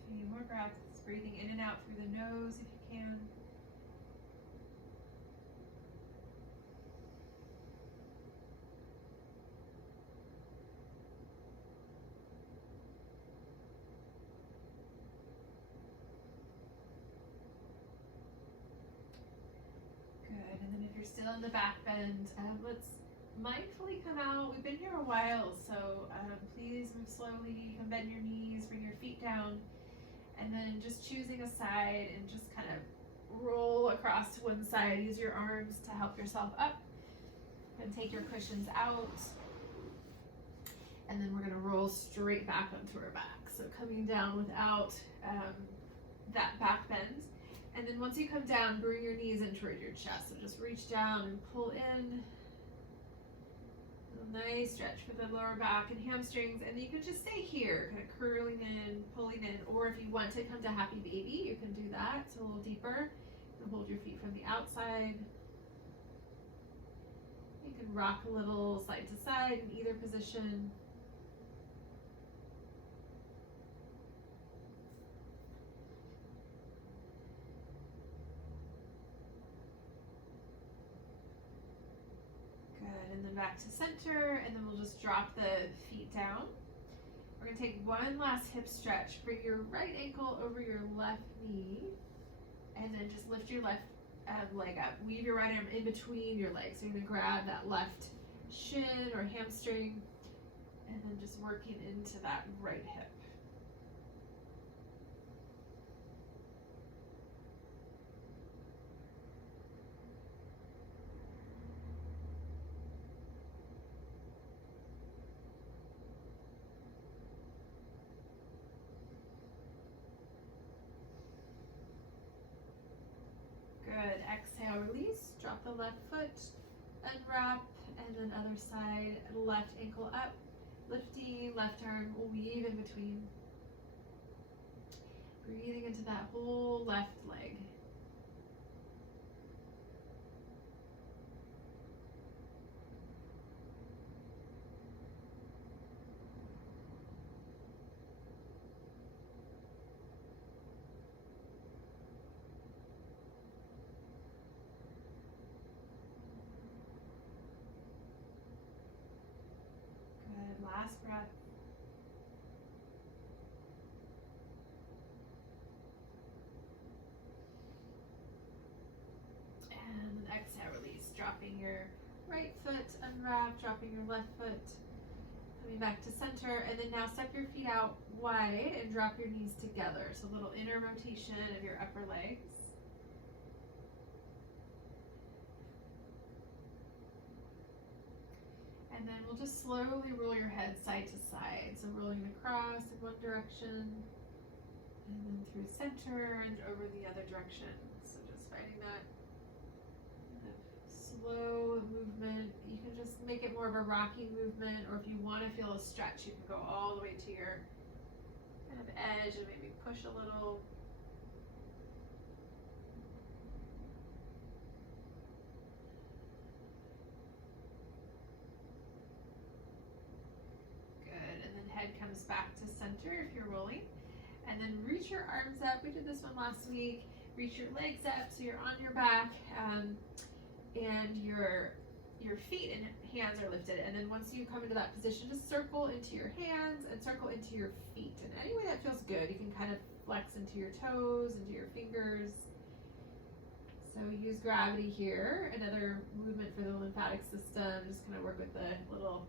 A few more breaths, breathing in and out through the nose if you can. Good, and then if you're still in the back bend, let's mindfully come out. We've been here a while, so please move slowly. You can bend your knees, bring your feet down, and then just choosing a side and just kind of roll across to one side. Use your arms to help yourself up and take your cushions out. And then we're going to roll straight back onto our back. So coming down without that back bend. And then once you come down, bring your knees in toward your chest. So just reach down and pull in. A nice stretch for the lower back and hamstrings. And you can just stay here, kind of curling in, pulling in. Or if you want to come to happy baby, you can do that. So a little deeper. And hold your feet from the outside. rock a little side to side in either position. Good, and then back to center, and then we'll just drop the feet down. We're gonna take one last hip stretch. Bring your right ankle over your left knee, and then just lift your left leg up. Weave your right arm in between your legs. So you're gonna grab that left shin or hamstring, and then just working into that right hip. Good, exhale, release, drop the left foot, unwrap, and then other side, left ankle up, lifting, left arm, weave in between. Breathing into that whole left leg. Good, last breath. And exhale, release, dropping your right foot, unwrap, dropping your left foot, coming back to center, and then now step your feet out wide and drop your knees together. So a little inner rotation of your upper legs. And then we'll just slowly roll your head side to side. So rolling across in one direction, and then through center and over the other direction. So just finding that slow movement. You can just make it more of a rocking movement, or if you want to feel a stretch, you can go all the way to your kind of edge and maybe push a little. Good, and then head comes back to center if you're rolling. And then reach your arms up. We did this one last week. Reach your legs up so you're on your back. And your feet and hands are lifted, and then once you come into that position, just circle into your hands and circle into your feet, and any way that feels good. You can kind of flex into your toes, into your fingers. So use gravity here. Another movement for the lymphatic system. Just kind of work with the little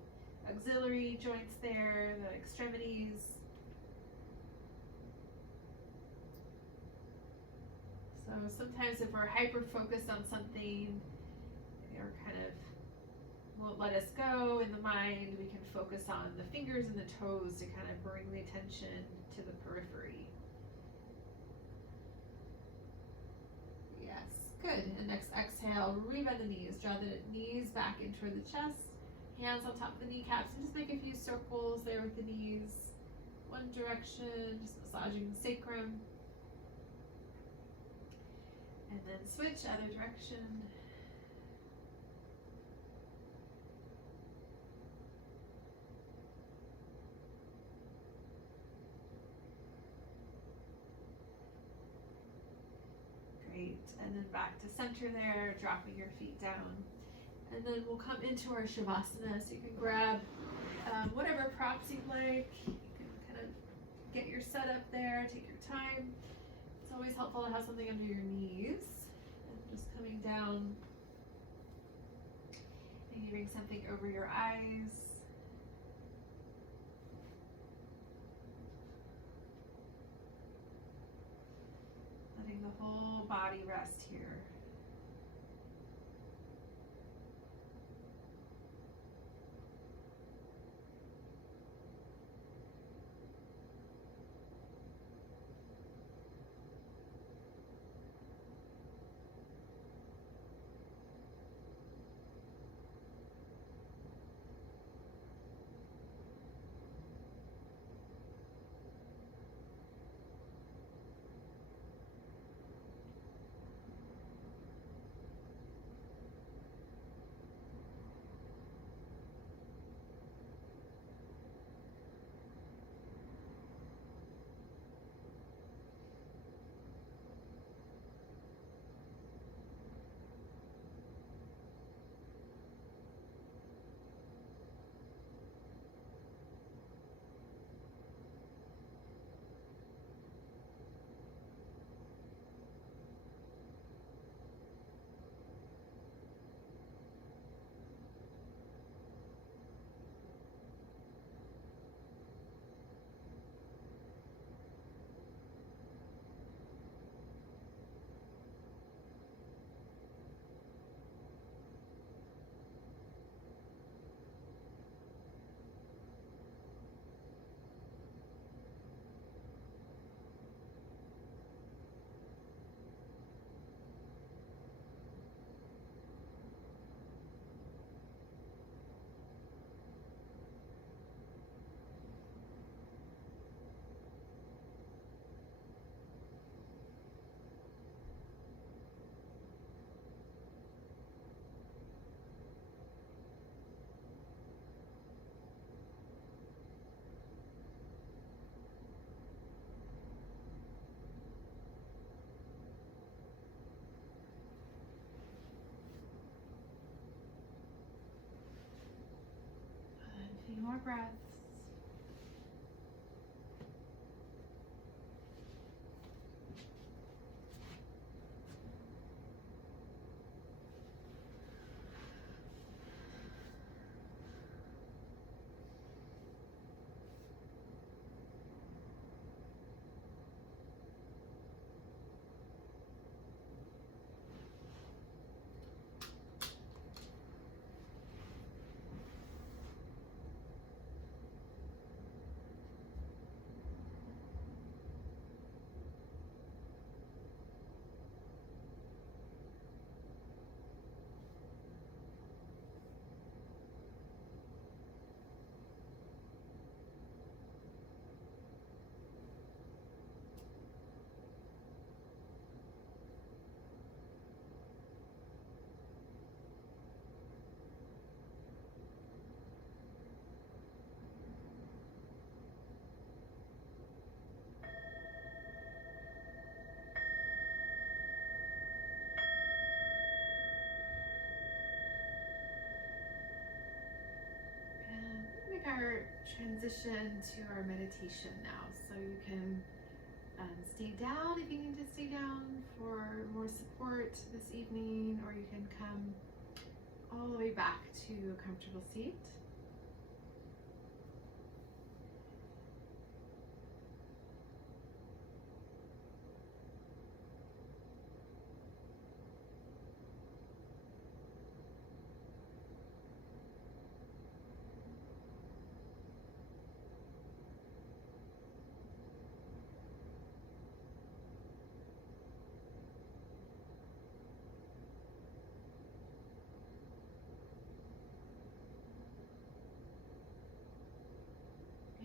auxiliary joints there, the extremities. So sometimes if we're hyper focused on something, or kind of won't let us go in the mind, we can focus on the fingers and the toes to kind of bring the attention to the periphery. Yes, good. And next exhale, rebend the knees. Draw the knees back in toward the chest, hands on top of the kneecaps, and just make a few circles there with the knees. One direction, just massaging the sacrum. And then switch, other direction. Great, and then back to center there, dropping your feet down. And then we'll come into our Shavasana, so you can grab whatever props you'd like. You can kind of get your setup there, take your time. It's always helpful to have something under your knees. And just coming down, maybe bring something over your eyes. Letting the whole body rest here. more breaths. Make our transition to our meditation now. So you can stay down if you need to stay down for more support this evening, or you can come all the way back to a comfortable seat.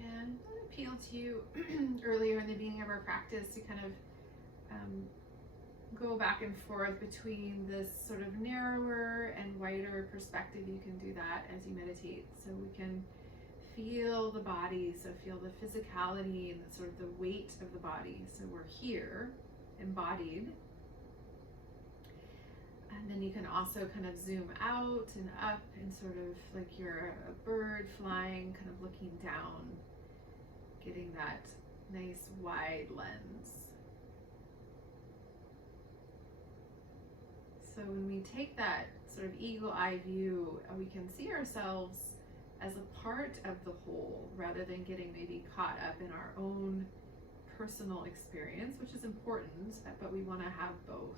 And I appealed to you earlier in the beginning of our practice to kind of go back and forth between this sort of narrower and wider perspective. You can do that as you meditate, so we can feel the body, so feel the physicality and the sort of the weight of the body. So we're here, embodied. And then you can also kind of zoom out and up and sort of like you're a bird flying, kind of looking down, getting that nice wide lens. So when we take that sort of eagle eye view, we can see ourselves as a part of the whole rather than getting maybe caught up in our own personal experience, which is important, but we want to have both.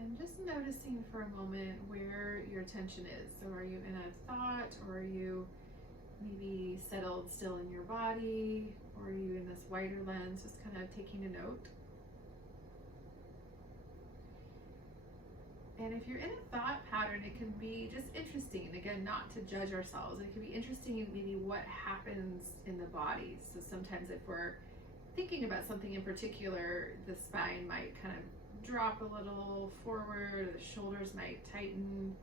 And just noticing for a moment where your attention is. So are you in a thought, or are you maybe settled still in your body, or are you in this wider lens, just kind of taking a note? And if you're in a thought pattern, it can be just interesting, again, not to judge ourselves. It can be interesting maybe what happens in the body. So sometimes if we're thinking about something in particular, the spine might kind of drop a little forward, the shoulders might tighten.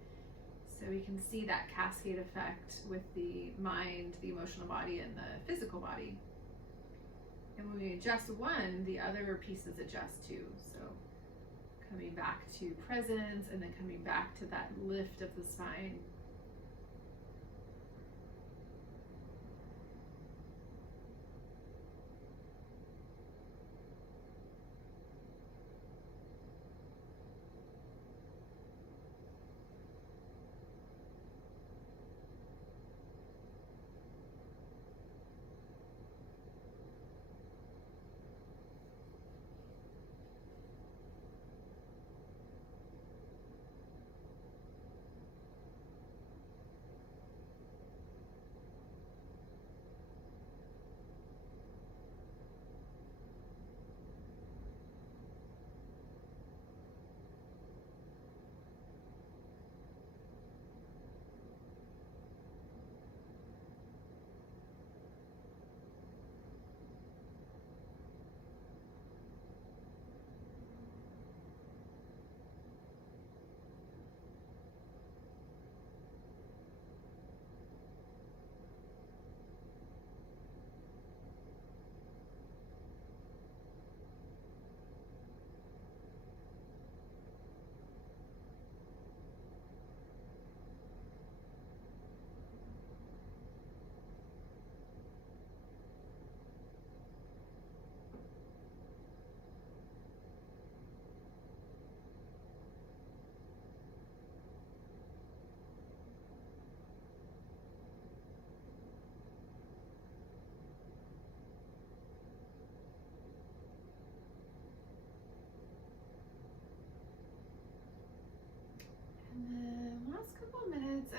So we can see that cascade effect with the mind, the emotional body, and the physical body. And when we adjust one, the other pieces adjust too. So coming back to presence and then coming back to that lift of the spine.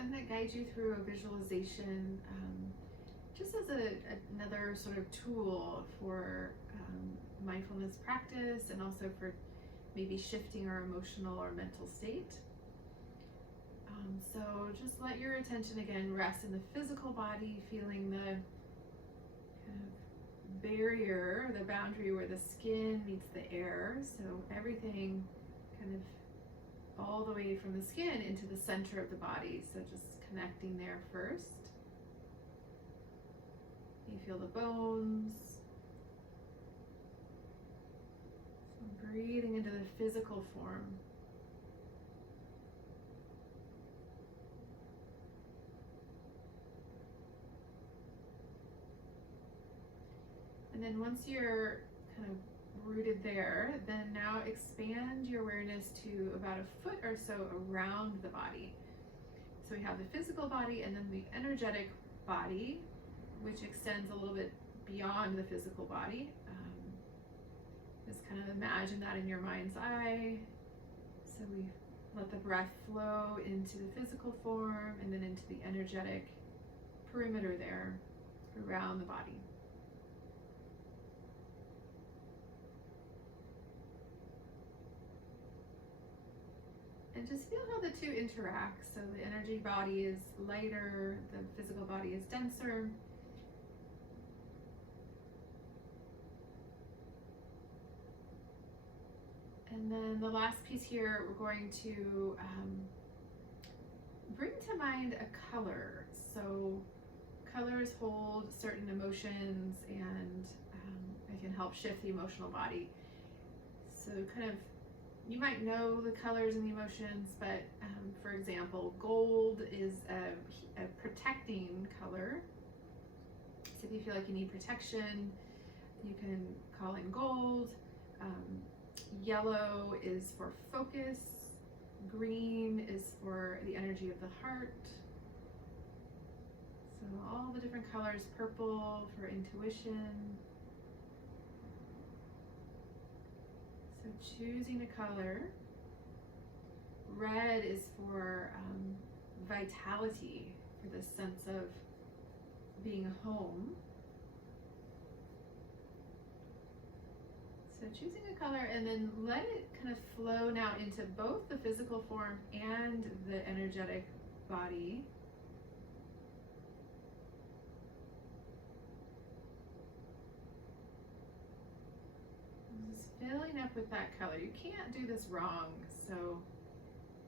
I'm going to guide you through a visualization just as another sort of tool for mindfulness practice, and also for maybe shifting our emotional or mental state. So just let your attention again rest in the physical body, feeling the kind of barrier, the boundary where the skin meets the air. So everything kind of all the way from the skin into the center of the body. So just connecting there first. You feel the bones. So breathing into the physical form. And then once you're kind of rooted there, then now expand your awareness to about a foot or so around the body. So we have the physical body and then the energetic body, which extends a little bit beyond the physical body. Just kind of imagine that in your mind's eye. So we let the breath flow into the physical form and then into the energetic perimeter there around the body. And just feel how the two interact. So the energy body is lighter, the physical body is denser. And then the last piece here, we're going to bring to mind a color. So colors hold certain emotions, and it can help shift the emotional body. So kind of, you might know the colors and the emotions, but for example, gold is a protecting color. So if you feel like you need protection, you can call in gold. Yellow is for focus. Green is for the energy of the heart. So all the different colors, purple for intuition. So choosing a color. Red is for vitality, for this sense of being home. So choosing a color and then let it kind of flow now into both the physical form and the energetic body. Just filling up with that color. You can't do this wrong, so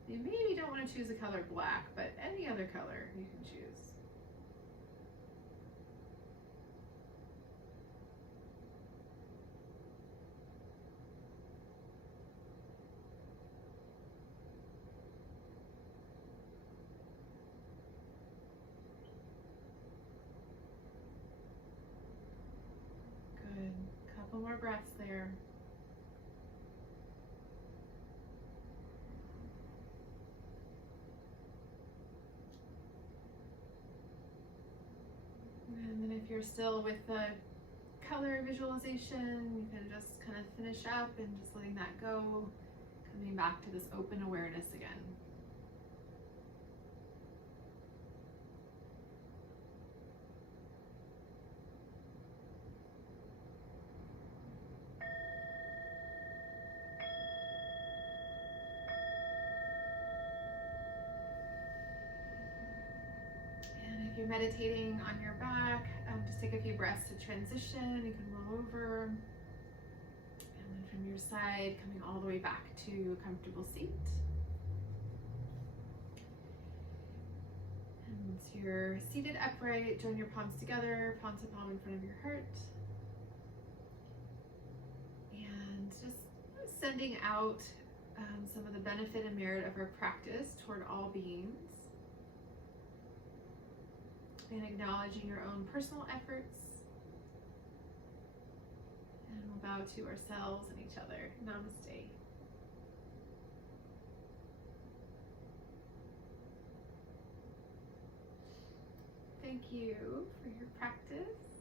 you maybe don't want to choose the color black, but any other color you can choose. Good. Couple more breaths there. And then if you're still with the color visualization, you can just kind of finish up and just letting that go, coming back to this open awareness again. And if you're meditating on your back, just take a few breaths to transition. You can roll over. And then from your side, coming all the way back to a comfortable seat. And once you're seated upright, join your palms together, palm to palm in front of your heart. And just sending out some of the benefit and merit of our practice toward all beings. And acknowledging your own personal efforts. And we'll bow to ourselves and each other. Namaste. Thank you for your practice.